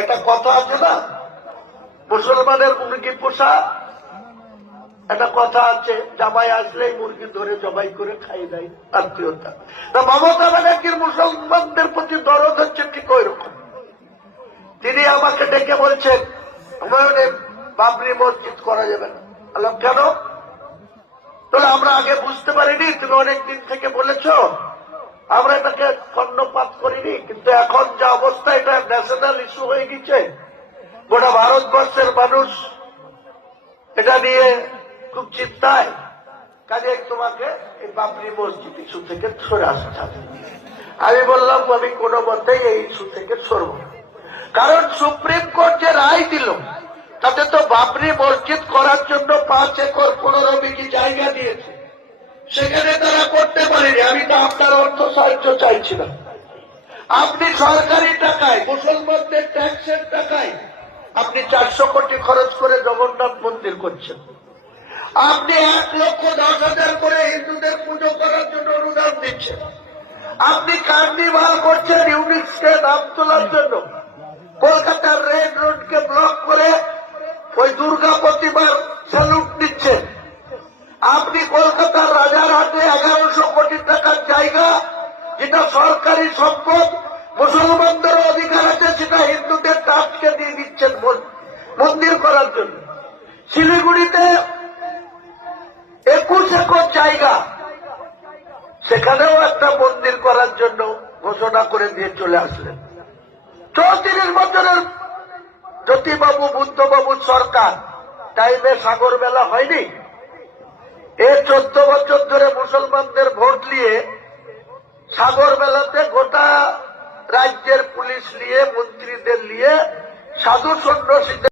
একটা কথা আছে না, মুসলমানের মুরগি পোষা একটা কথা আছে, জামাই আসলেই মুরগি ধরে জবাই করে খাই দেয় আত্মীয়তা। মমতা ব্যানার্জির মুসলমানদের প্রতি দরদ হচ্ছে ঠিক ওই রকম। তিনি আমাকে ডেকে বলছেন হুমায়ুনের বাবরি মসজিদ করা যাবে না। বললাম কেন? তাহলে আমরা আগে বুঝতে পারিনি, তুমি অনেকদিন থেকে বলেছ, আমরা এটাকে কর্ণপাত করিনি, কিন্তু এখন যা অবস্থা এটা ন্যাশনাল ইস্যু হয়ে গেছে, গোটা ভারতবর্ষের মানুষ এটা নিয়ে খুব চিন্তায়, কাজে তোমাকে এই বাবরি মসজিদ ইস্যু থেকে সরে আসতে হবে। আমি বললাম আমি কোনো মতেই এই ইস্যু থেকে সরব না, কারণ সুপ্রিম কোর্ট যে রায় দিল তাতে তো বাবরি মসজিদ করার জন্য 5 একর 15 বিঘি জায়গা দিয়েছে, সেখানে তারা করতে পারেনি। আমি তো আপনার অর্থ সাহায্য চাইছিলাম। আপনি সরকারি টাকায়, মুসলমানদের ট্যাক্সের টাকায় আপনি 400 কোটি খরচ করে জগন্নাথ মন্দির করছেন। আপনি 1,10,000 করে হিন্দুদের পুজো করার জন্য অনুদান দিচ্ছেন। আপনি কার্নিভাল করছেন ইউনিটকে নাম তোলার জন্য। কলকাতার রেড রোডকে ব্লক করে ওই দুর্গা প্রতিমার স্যালুট দিচ্ছেন। আপনি কলকাতার রাজারহাটে 1100 কোটি টাকার জায়গা, যেটা সরকারি সম্পদ, মুসলমানদের অধিকার আছে, সেটা হিন্দুদের ট্রাস্টকে দিয়ে দিচ্ছেন মন্দির করার জন্য। শিলিগুড়িতে 21 একর জায়গা, সেখানেও একটা মন্দির করার জন্য ঘোষণা করে দিয়ে চলে আসলেন। 34 বছরের জ্যোতিবাবু বুদ্ধবাবুর সরকার টাইমে সাগর মেলা হয়নি। 14 বছর ধরে মুসলমানদের ভোট নিয়ে সাগর মেলাতে গোটা রাজ্যের পুলিশ নিয়ে, মন্ত্রীদের নিয়ে, সাধু সন্ন্যাসীদের